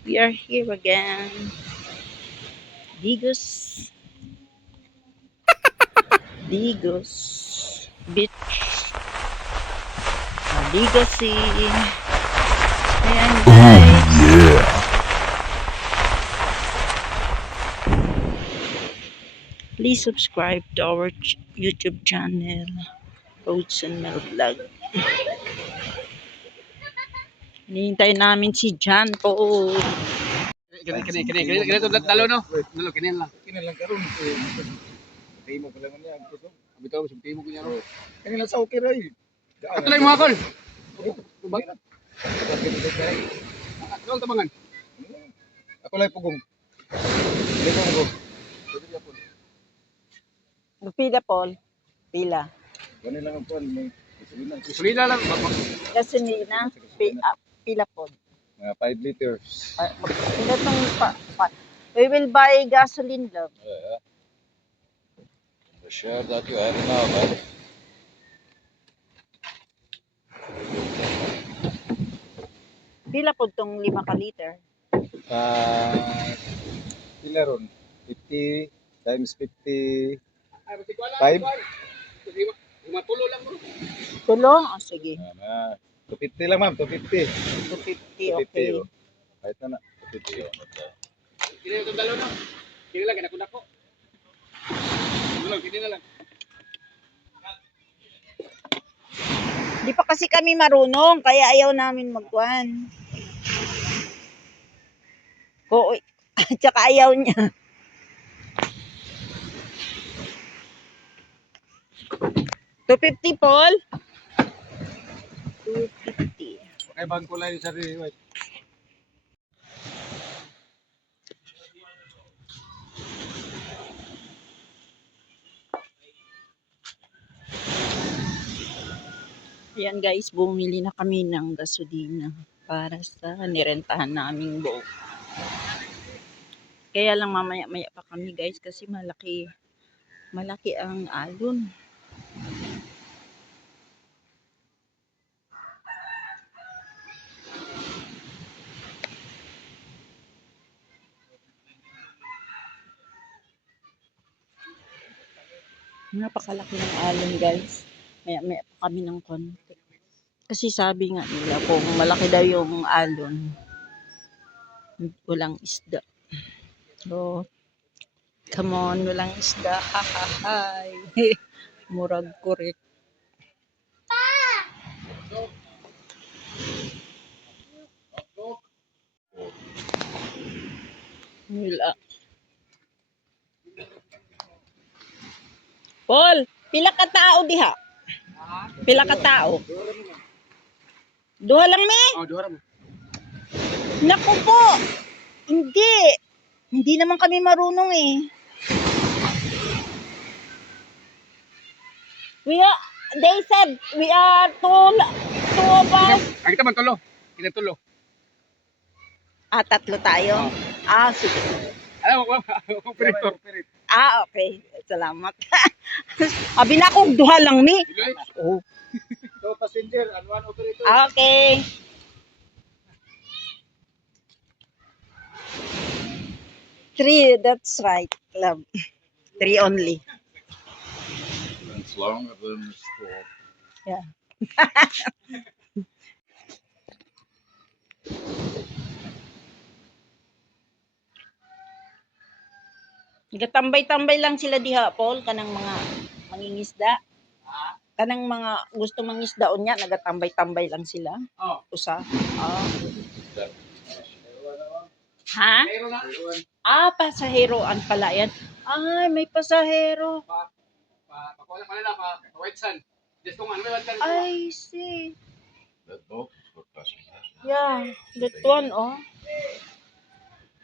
We are here again. Digos. Digos. Beach. Digos Sea. Ayan guys. Please subscribe to our YouTube channel. Rhodes and Mel Vlog. Hinihintay namin si John po. Kini dalo no. Dalo kini lang. Kini lang karon. Timo pala man yan. Abitaw sa timo ko niya no. Kini lang sa okay ra. Ato lang mo akol. Tubag. Ako tabangan. Ako lang pugong. Dito mo. Pila Paul. Pila. Gani lang ang puan may gasolina. Gasolina lang. Gasolina. Pila Paul. Mga 5 liters. We will buy gasoline, love. The share that you have now, man. Pila po itong 5 ka liter? Pila ron? 50 times 50. 5? Tulo lang bro. Tulo? Oh, sige. 250 lang ma'am, 250. 250, okay. Kahit na na. 250. Kini itong dalo no. Kini lang kinakuna ko. Kini na lang. Di pa kasi kami marunong, kaya ayaw namin magkuhan. Oo, tsaka ayaw niya. $250, Paul? 250. Okay, bang kulay sa rin. Ayan guys, bumili na kami ng gasolina para sa nirentahan naming boat. Kaya lang mamaya-maya pa kami guys kasi malaki ang alon. Napakalaki ng alon guys. Maya-maya pa kami ng konti. Kasi sabi nga nila kung malaki daw yung alon, walang isda. So, come on, walang isda. Hahahay. Murag korek. Wala. Paul, pila ka tao diha? Pila ka tao? Duha lang mi? Oh, duha ra mo. Naku po. Hindi. Hindi naman kami marunong eh. They said we are two of us. Ang kita man tulo. Kini tulo. Tatlo tayo. Sige. Alam mo, operator. Okay. Salamat. Abi na ko, duha lang mi. Oh. So, passenger and one operator. Okay. Three, that's right, love. 3 only. It's longer than the store. Yeah. Nagatambay-tambay lang sila diha, Paul, kanang mga mangingisda. Kanang mga gusto mangisda unya, nagatambay-tambay lang sila. Oh. Usa. Ha? Pasaheroan pala yan. Ay, may pasahero. Pakuha pa nila pa White Sun. Just kung ano may I see. That boat is for passengers. Yeah, that one, oh.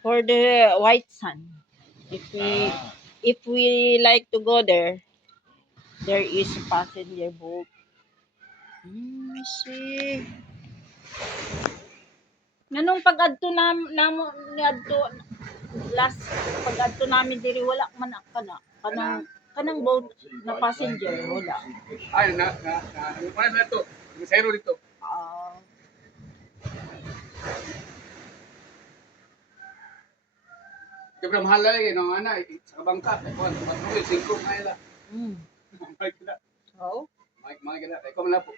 For the White Sun. If we like to go there is a passenger boat. I see. Nanong pag-adto namo niadto last pag-adto namin diri wala man kanang boat na passenger wala. Ay na ano na to? Zero dito. Siyempre, mahal lang eh, nung ana, sa kabangka, kaya ko, tumatawil, 5 nga ila. Mm. Mahal ka na, Oo. mahal ka na, kaya ko man lang po,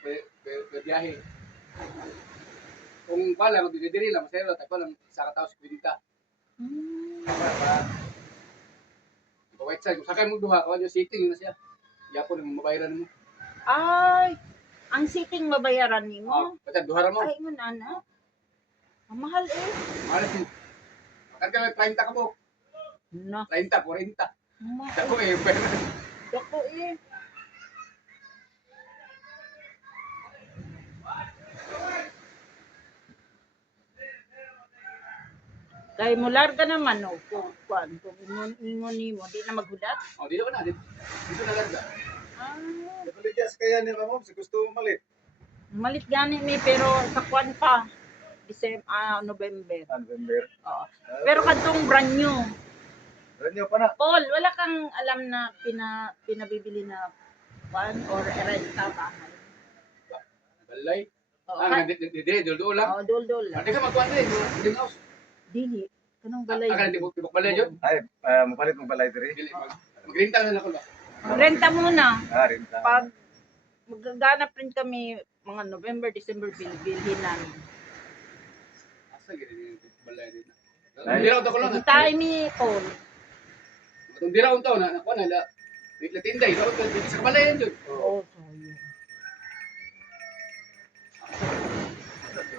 biyahe. Kung pala, kung didiri lang, masaya lang, tayo lang, isa ka tao sa kwinta. Mm. White side, kung sakay mo duha, kung yung sitting, yun na siya. Yapo na mabayaran mo. Ay, ang sitting mabayaran Oh, nimo. basta duhara mo. Ay, mo nana. Ang mahal eh. Mahal siya. Bakit ka may 30 ka po? Na, 30, 40. ang mahal. Dako eh, bayaran. Dako eh. Kay mo larga naman no kung ingon nimo di na maghulat. Oh, dito ka na, dito na lang. Ah, Nagalidyas kaya ni Ramon, si gusto malit. malit gani mi pero sa kwan pa. November. November. Oo. Pero kadtong brand new. Renyo pa na. Paul, wala kang alam na pinabibili na kwan or renta bahay. Balay. Oo. Ah, hindi, dul lang. Oo, dol-dol lang. Ate ka magkuhan din, ding house. Dili. Kanang balay. Akan tibok balay yun. Ay, mapalit mong balay diri. Dili, magrinta na lang ako ba? Renta muna. Renta. Pag magaganap rin kami mga November, December, bilhin namin. Asa gini balay din. Ay. Hindi raw ko lang. Hintay ni Paul. Kung di raw untaw na nakuha na la. Wait tinday, daw ko sa balay yun. Oo, sayang.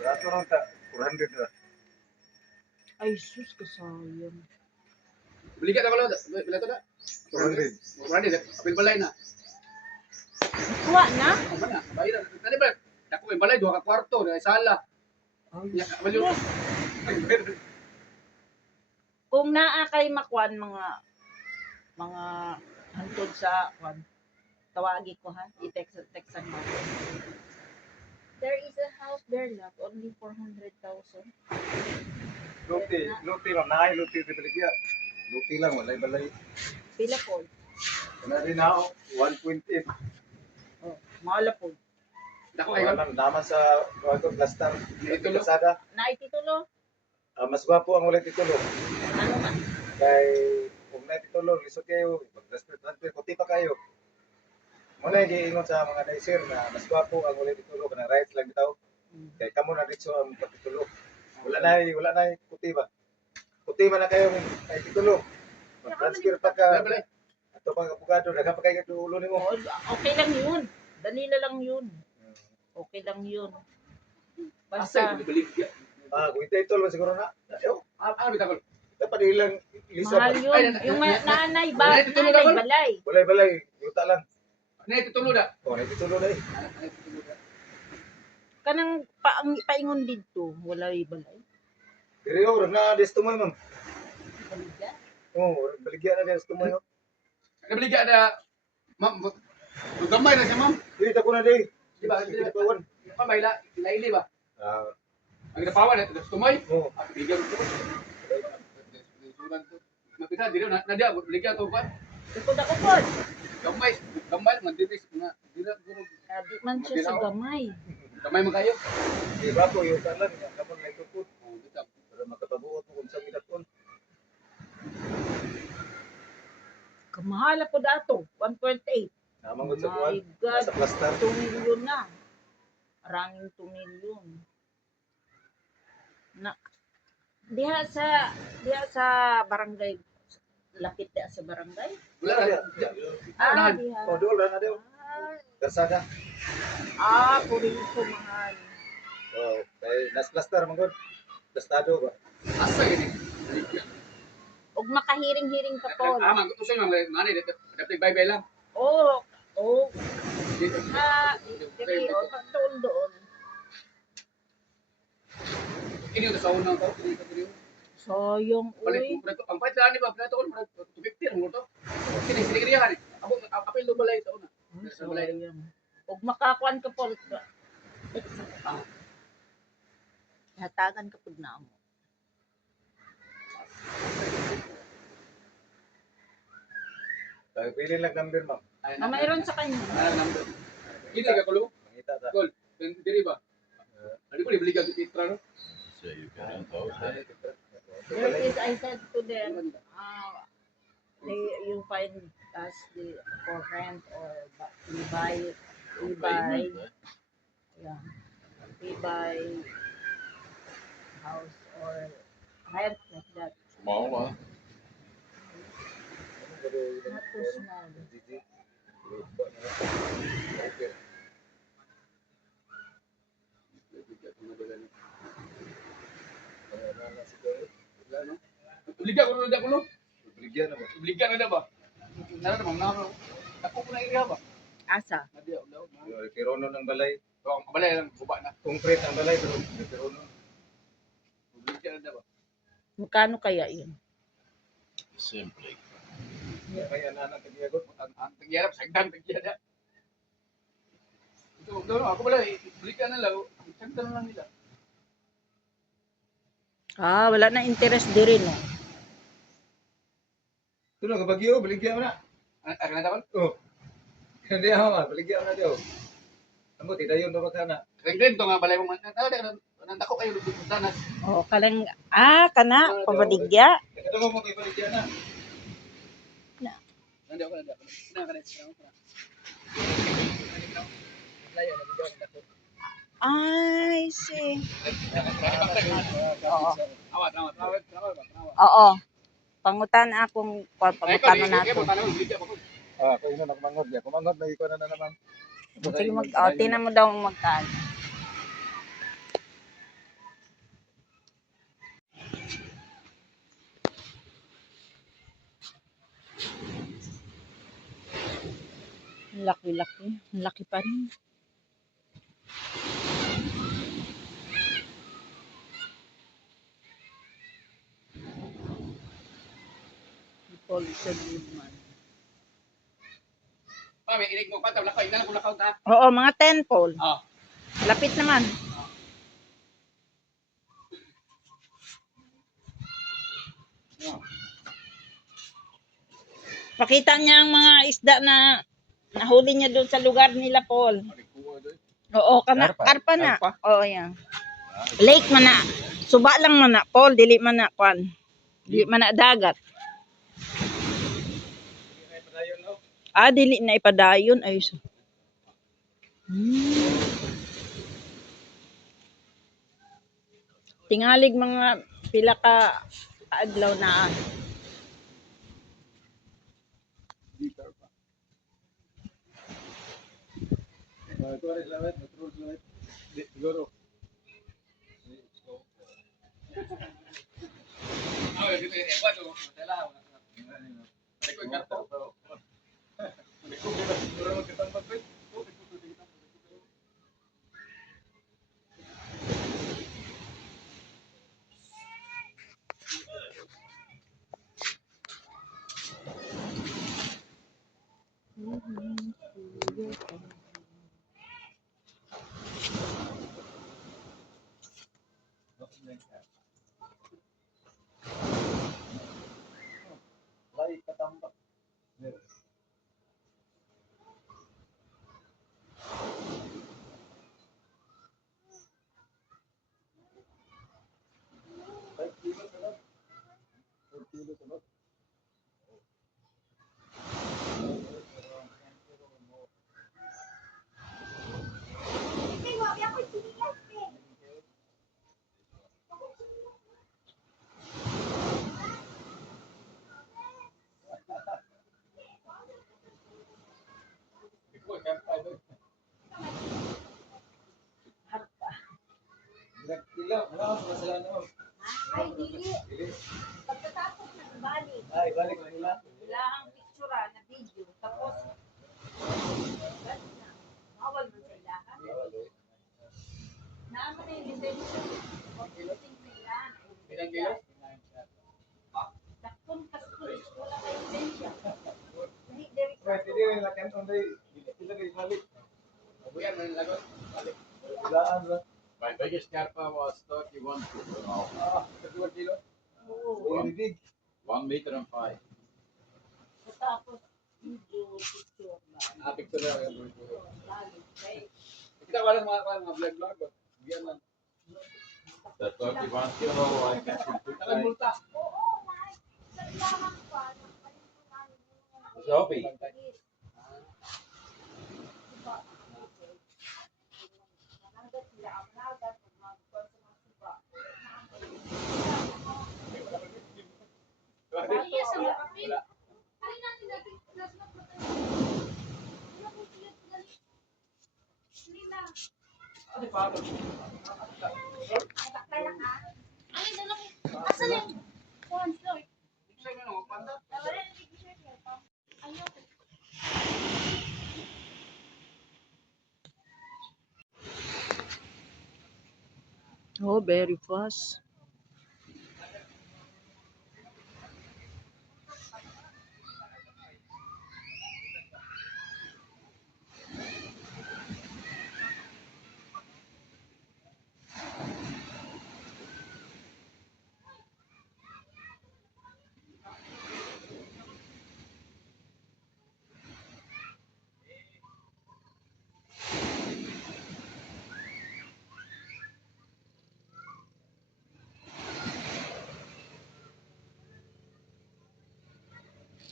Ato ron ta 400 na. Ay, sus, kasayang. Bili ka na ko lang. Bila to na. 400. Murah din, apil balay na. Kuha na? Ano na? Bayaran. Tani ba? Dako may balay duha ka kwarto, na sala. Ya, baliw. Kung naa kay makwan mga hantod sa kwan, tawagi ko ha, i-textan mo. There is a house there love, only 400,000. Luti lang, naay luti sa Baligya. Luti lang, walay balay. Pila po? Kana rin na 1.8. Oh, mahal po. Dako kayo. Naman sa Blastar. Dito, lo. Kasada. Naititulo? Mas gwapo ang ulit titulo. Ano man? Kay kung na titulo, lisod kayo. Pag-transfer, kuti pa kayo. Muna yung giingon sa mga naisir na mas gwapo ang ulit titulo. Kanang rights lang bitaw. Kaya kamo na dito ang pagtitulo. Wala na kuti ba? Kuti man na kayo ay titulo. Mag-transfer pa ka. Balay. Ato pang abogado, nagha pa kayo ulo nimo. Oh, okay lang yun. Danila lang yun. Okay lang yun. Asa Basta, balik. Kung ito man siguro na. Yo, Ano bitaw ko? dapat ilang lisa mahal pa. yun. Ay, Yung nanay nanay, tutulog ako. balay. Balay, yuta lang. Ano titulo na? Oh, na titulo na eh. Kanang paingon dito, wala balay. Diri oh, na desto mo ma'am. Baliga. Oh, baligya na desto mo. Nabili ka na, ma'am, gamay na siya, ma'am. Dili ta ko na day. Di ba? Di ba wan? Ma'am, laili ba? Ah, Ang napawan, tumoy. oh. At bigyan ko. Mapita, di na dia, bili ka to ba? Ito na ko po. Gamay, mandibis, nga, di na, Di man siya sa gamay. gamay mo kayo. Di ba ko yuta lang ya kamon lay tukod Oh, dito. para makapabuot mo kung sa gidapon. Kamahala po dato, 1.8. Namang gud sa My kuan. God, Sa plastar. 2 million na. Maraming 2 million. Na, diha sa barangay, lapit diha sa barangay. Wala na. Ah, diha. Oh, dool na daw. Kasada. Puri ko mahal. Oh, kay nas plastar man gud. Plastado ba? Asa gini. Ug makahiring-hiring ka po. Amang, gusto nyo, mani, dapat bye-bye lang. Oh, oh. Dito. Diri, oh, pagdoon-doon. Ini udah sa unang tao, ini ko Sayang, balik uy. mo preto. Ang pahit lang ni ba, preto ko, 250 ang mo to. Kini sinigrihan. Ako apil do balay sa una. Sayang. Ug makakuan ka po. Hatagan ka pud na mo. Kay pili lang number ma'am. Mayroon sa kanya. Number. Ini ka kulo. Mangita ta. Gol. Diri ba? Ano ko bili ka itra no? There is, I said to them, you find us for rent or we buy, yeah, we buy house or rent like that. Small, ah. Not too small. Obliga ko na ko no. Obligyan na ba? Obliga na ba? Nara na mamna. Ako ko na area ba? Asa? Nadi daw. Pero ng balay. So, ang kabalay lang kuba na. Concrete ang balay pero Obliga na ba? Magkano kaya yun? Simple. Kaya na tagiyagot. Ang tagyarap sagdan tagyada. Ito daw ako pala obliga na lang. Sagdan na lang nila. Wala na interest di rin, no? Ito na, kabagyo, baligyan mo na. Ang natapan? Oh. Hindi ako, baligyan mo na diyo. Amo, tidayon na magkana. Sagdan to nga balay mo man. Nandako kayo lubog danas. Kalang, kana, pabaligya. Ito mo kay baligyan na. Nandi ako nandi ako. Layo na video nandako. I see. Oo. Awat. Oo. Pangutan akong pangutano nato. Kung ino nakumangod niya. Kumangod na ikaw na naman. Sige, tinan mo daw magkano. Ang laki-laki. Ang laki pa rin. Paul sa Goodman. May inig mo pa tabla ko ina ko lakaw ta. Oo, mga 10 pole. Ah. Lapit naman. Pakita niya ang mga isda na nahuli niya doon sa lugar nila, Paul. Oo, karpa na. Oo, yan. Lake man na. Suba lang man na, Paul. Dili man na, kwan. Dili man na dagat. Dili na ipadayon. Ay, tingalig mga pila ka adlaw na. Siguro. Lay katambak. Pagkatapos na balik. Balik na nila. Wala ang picture na video. Tapos, bawal mo sa ilahan. Naamo na yung lisensya. Pag-ilusing sa ilahan. Ilang kilo? Takpon kaskulis. Wala kayong lisensya. Hindi, there is Pwede din lakan onday. Sila kay balik. Buyan man lagot. Balik. Laan ba? My biggest carpa was 31 feet long, 2 kilo. Big. 1 meter and 5. tapos video, picture ba? Picture na yung Balik. Kita ko lang mga vlog. Buyan man. The 31 kilo, I can put Tagal multa. Sophie. Oh, very fast.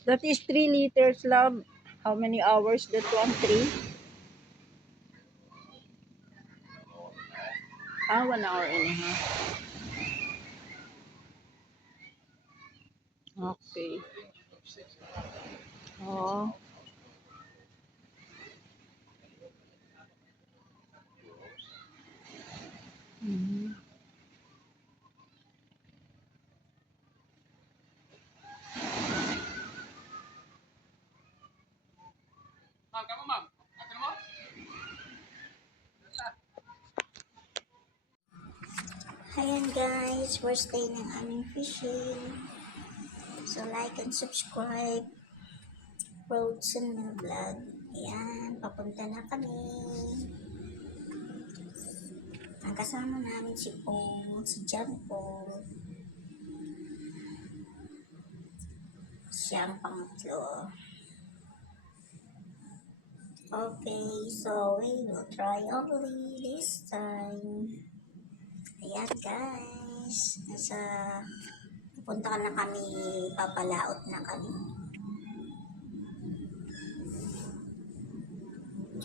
That is 3 liters, love. How many hours that one? 3? 1 hour and a half. Okay. Oh. Mhm. Ma'am, kamu ma'am. Ano mo? Ayan guys, first day ng aming fishing. So like and subscribe. Roads and Mill Vlog. Ayan, papunta na kami. Ang kasama namin si Pong, si John Paul. Siya ang pangatlo. Okay, so we will try only this time. Ayan guys, pupunta na kami, papalaot na kami.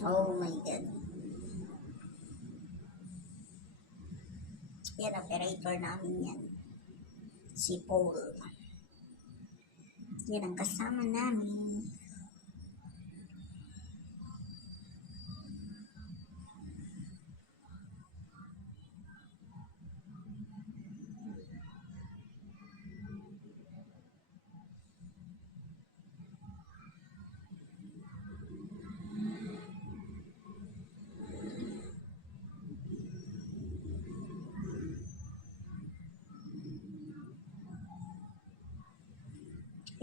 Oh my God. Yan, operator namin yan. Si Paul. Yan ang kasama namin.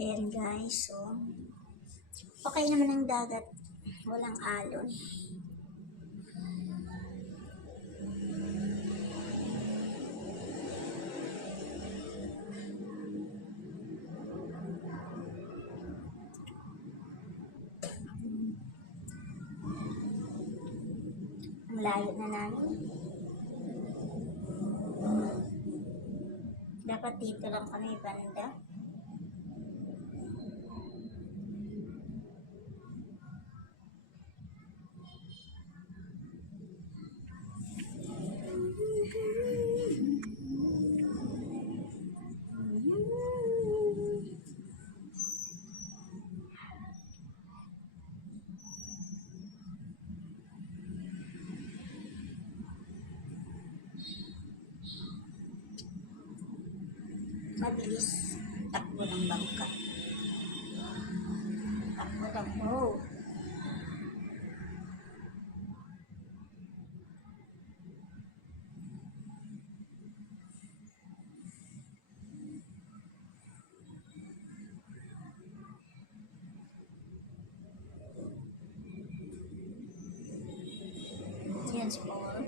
Ayan guys, so okay naman ang dagat, walang alon. Ang layo na namin. Dapat dito lang kami banda. Mabilis takbo ng bangka. Takbo. Yan si Paul.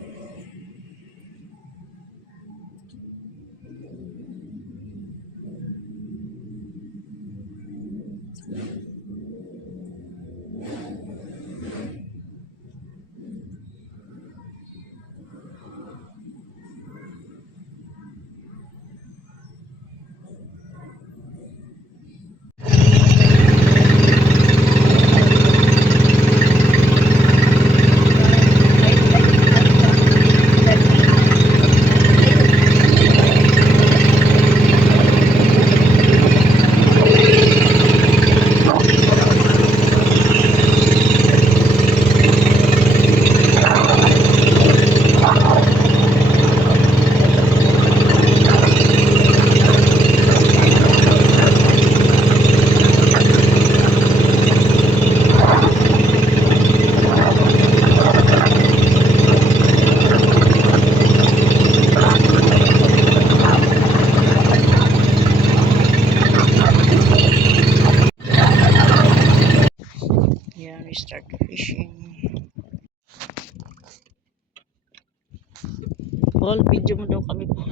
we start fishing. Paul, video mo daw kami po.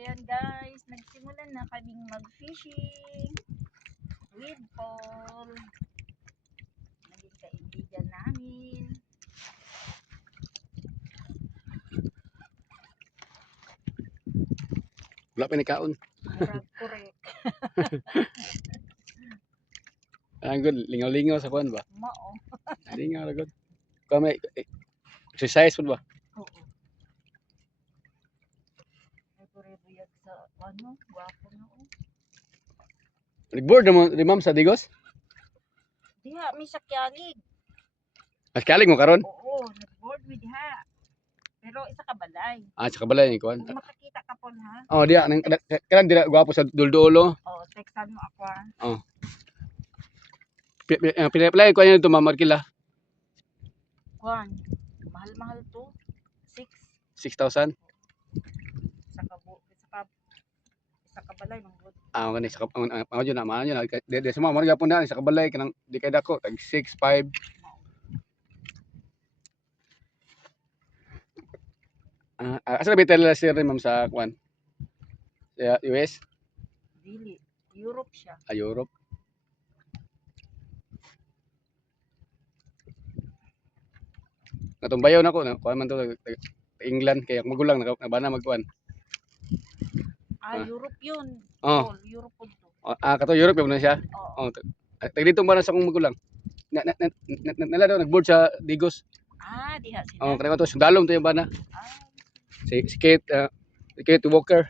Ayan guys, nagsimulan na kaming mag-fishing with Paul. Naging kaibigan namin. Wala pa ni kaon. Murag korek. Ang good, lingaw-lingaw sa kuan ba? Mao. Lingaw ra good. Kami exercise pud ba? Oo. Ay pure-buyag sa ano, gwapo na oh. Nagboard na mo di ma'am sa Digos? Diha, may sakyanig. Mas kalig mo karon? Oo, nag-board with diha. Pero isa ka balay. Sa kabalay ni kuan. Kung makakita ka Paul ha. Oh, diya nang kanang dira gwapo sa Duldolo. Oo, textan mo ako ha. Pinay ko yan ito ma'am Markila. Kuan, mahal-mahal to. 6,000. Sa kabalay ng good. Kani sa ako yun na yun. Di sa mga marga po na sa kabalay kanang di kay dako tag 6,500. Asa ba tala sir ma'am sa kuan? Sa US? Dili, Europe siya. Europe. Natumbayaw na ko na kuan man to England kaya magulang na magkuan. Europe yun. Oh. Paul, Europe po to. Kato Europe yun na siya. Oo. Tag dito ba na sa akong magulang? Nala daw nagboard sa Digos. Diha sila. Kanang to sundalom to yung bana. Si Kate Walker.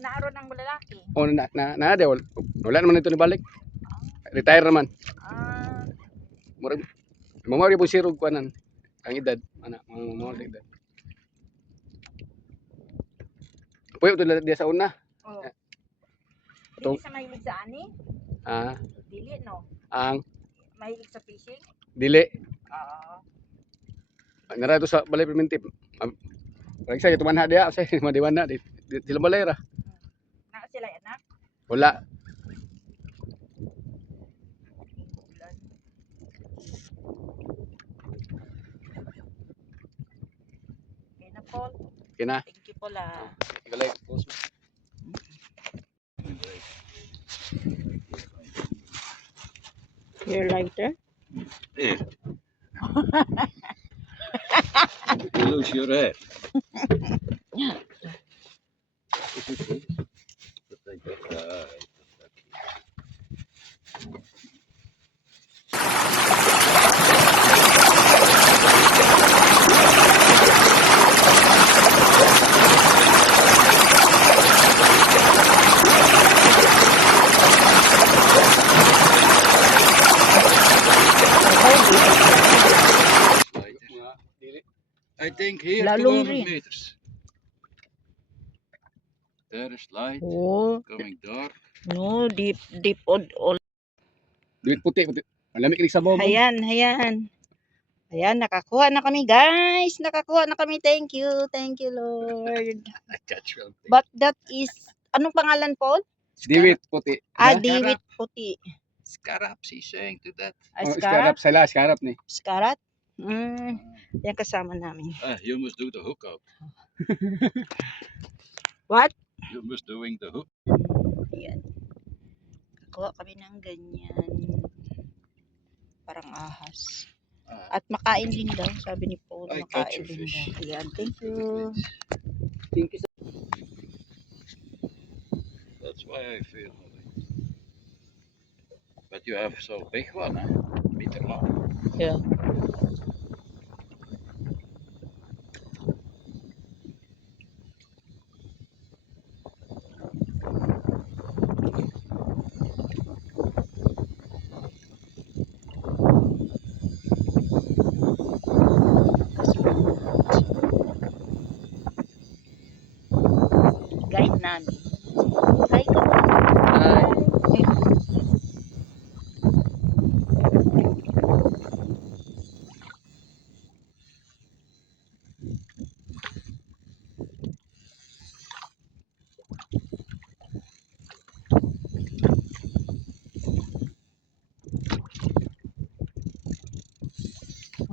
Naaron ang lalaki. Na de wala naman ito ni balik. Retire naman. Murag mamari po sirog kuanan ang edad mga edad. Puyo to dia sa una. Oo. Ito. Dili sa mahilig sa ani? Dili no. Ang Mahilig sa fishing? dili Oo. nara to sa balay primitive. Pag sa tuman ha dia sa madiwan na di sila balay ra. Na sila anak? Wala. Okay na Paul. Kina. Thank you Paul ah. Igalay. Your lighter? Yeah. You lose your head. I think here Lalong 200 rin. meters. There is light Oh, coming dark. no, deep all. Duit puti. Malamig kini sa bobo. Ayan. Ayan, nakakuha na kami guys. Nakakuha na kami. Thank you Lord. I catch one thing. But that is, anong pangalan Paul? Diwit puti. Diwit puti. Scarab, she's saying to that. Scarab? Scarab ni. Scarab? Yan kasama namin. You must do the hookup. What? You must doing the hook. Ayan. Kuha kami ng ganyan. Parang ahas. At makain din daw, sabi ni Paul. I Makain catch your din fish. daw. Ayan, thank you. Thank you. That's why I feel holy. But you have so big one, huh? Meter long. Yeah.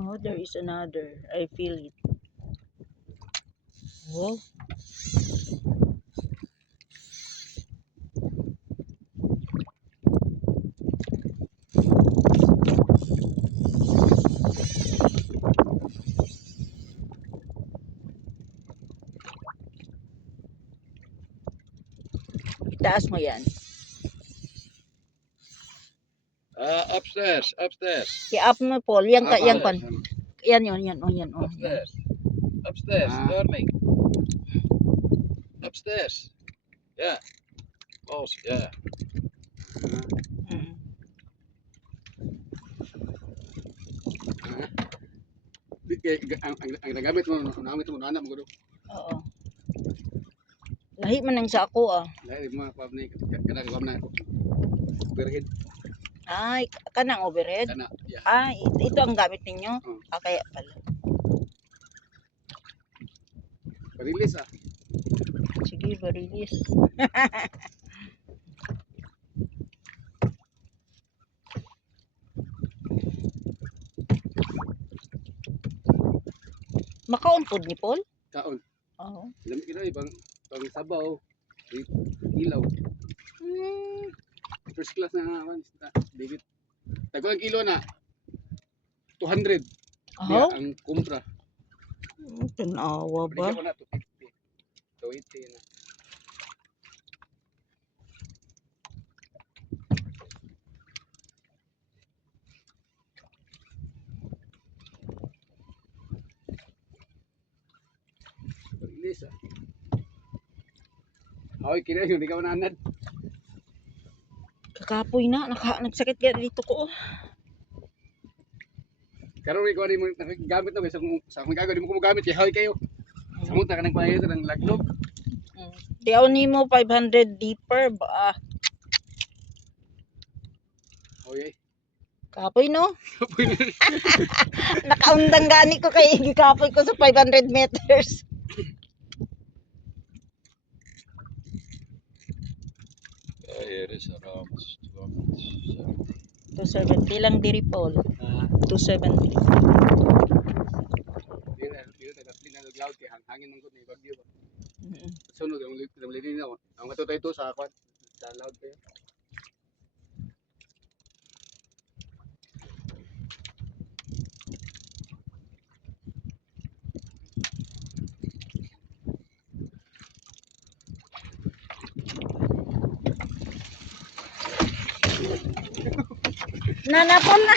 Oh, there is another. I feel it. Oh, itaas mo yan. Upstairs, upstairs, I-up mo, Paul. Yan ka, yan kon. upstairs, Yan yun, yan, oh, yan, oh. Yan. upstairs, upstairs, turning, upstairs. Yeah, boss, yeah. Mm. Ang nagamit mo, nanak mo. Oo. Lahi man ang sa ako, ah. Dahil mga pab ni kanang na overhead Ay, kanang overhead. kana ya. Ah, ito ang gamit ninyo? Oo. Ah, kaya pala. Release Sige, barilis. Makaon pod ni Paul? kaon. Oo. Lam kilo ibang pang sabaw, ilaw. Hmm. First class na man David. Tago ang kilo na 200. Oh, Ang kumpra. tanawa ba? Bigyan ko na 250. 280 na. Release Hoy, kina yun, ikaw na anad. Kakapoy na, nagsakit ka dito ko. Oh. Karon ikaw rin mo gamit na sa akong gagawin mo gumagamit kay hoy kayo. Sa mo ta kanang payo ng laglog. Diyaw ni mo 500 deeper ba? Hoy. Kapoy no? Nakaundang gani ko kay gikapoy ko sa 500 meters. Here is around 270. 270 lang diri Paul. 270. Dili ta clean ang cloud kay hangin man gud ni bagyo ba. Mm. Sunod ang lilin na. Ang matutay to sa kwan sa loud kayo. Nanapon na.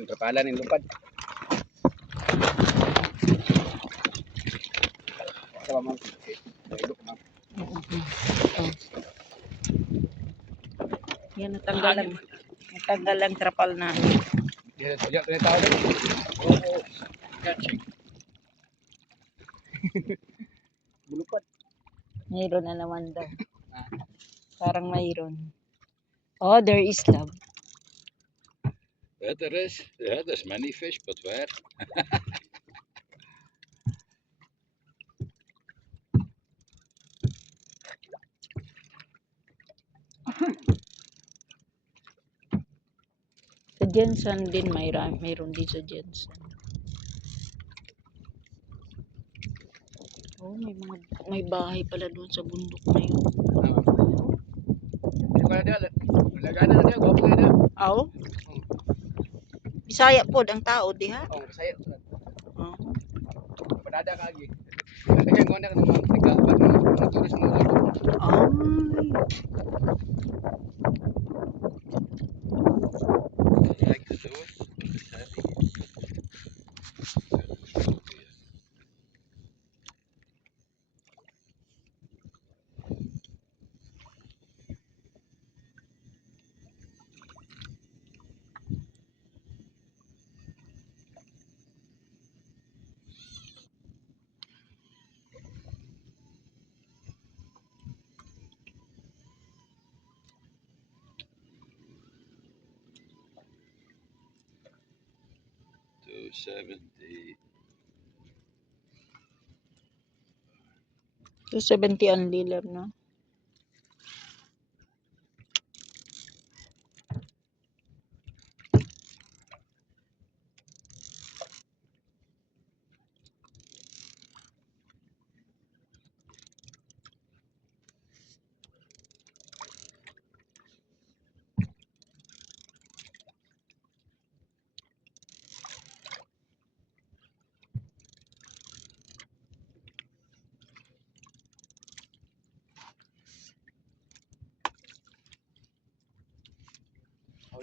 Ang kapalan ng lupad. Sa ma'am. Look ma'am. Yan natanggal ang trapal na. Diyan sa tao din. Oh, catching. Bulupad. Mayroon na naman daw. Parang mayroon. Oh, there is love. Yeah, there is. Yeah, there's many fish, but where? Sa Jensen din mayroon din sa Jensen. Oh, may bahay pala doon sa bundok na yun. Hindi ko na dala. Lagana na diya, gwapo na diya. Aw? Bisaya pod ang tao diha. Oh, kasaya. Oh. Padada ka agi. Kaya ko na ka naman nagkapat na turis mo. Ay. Like the door. It's heavy. $270. 270 ang lilam no.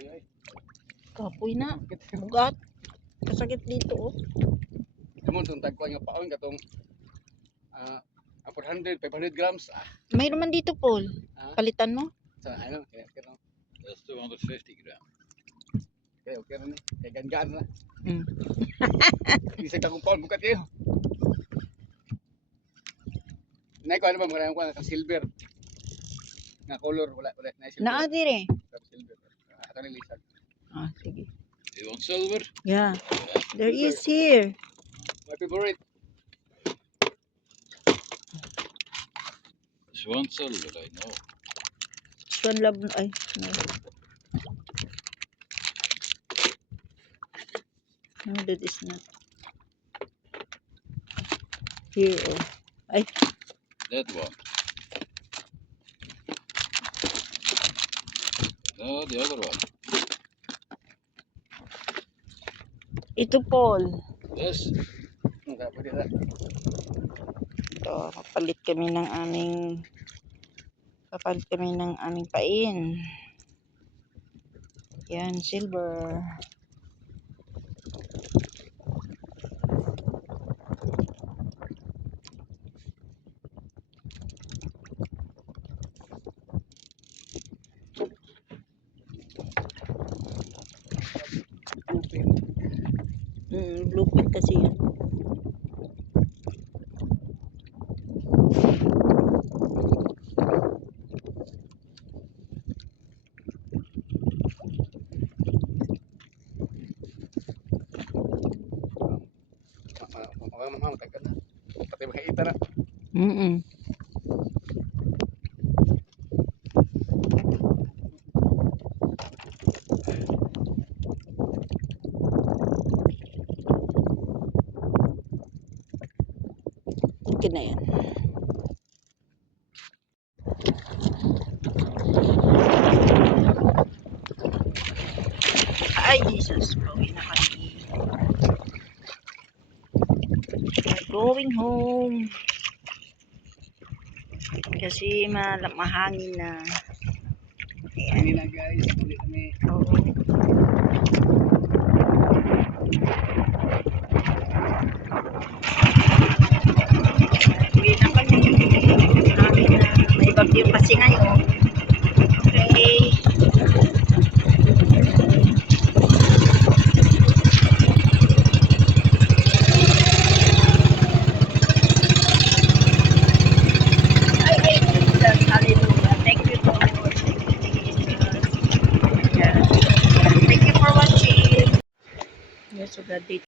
ay. Kapoy na. Bugat. Kasakit dito oh. Kamon tong tagkuan nga paon katong 400 500 grams Mayroon man dito, Paul. Ah. Palitan mo. sa ano kaya kaya That's 250 grams. kaya okay na ni kaya gangan na Mm. isa ka kung paon bukat kayo nay ko ano ba mga ko silver nga color wala na silver Naa dire. silver ato ni lisag Ah, sige. You want silver? Yeah. There is here. my favorite There's one silver, I know. Swan love. Ay, no. No, that is not. Here, oh. Ay, That one. No, the other one. ito, Paul. This? nga pwede ra Ito, kapalit kami ng pain. Yan, silver. Blueprint kasi yan. mga matagkan na pati mga itara Mm-mm. Okay na yan. Ay, Jesus. Pauwi na kami. We're going home. Kasi mahangin na. Ayan. hindi na guys ulit kami Oo. Uwi na kami. Mahangin na. May bagyo kasi ngayon. Okay. Ay, Jesus. Hallelujah. Thank you, Lord. Thank you, Jesus. Yeah. Thank you for watching. Yes, so God did.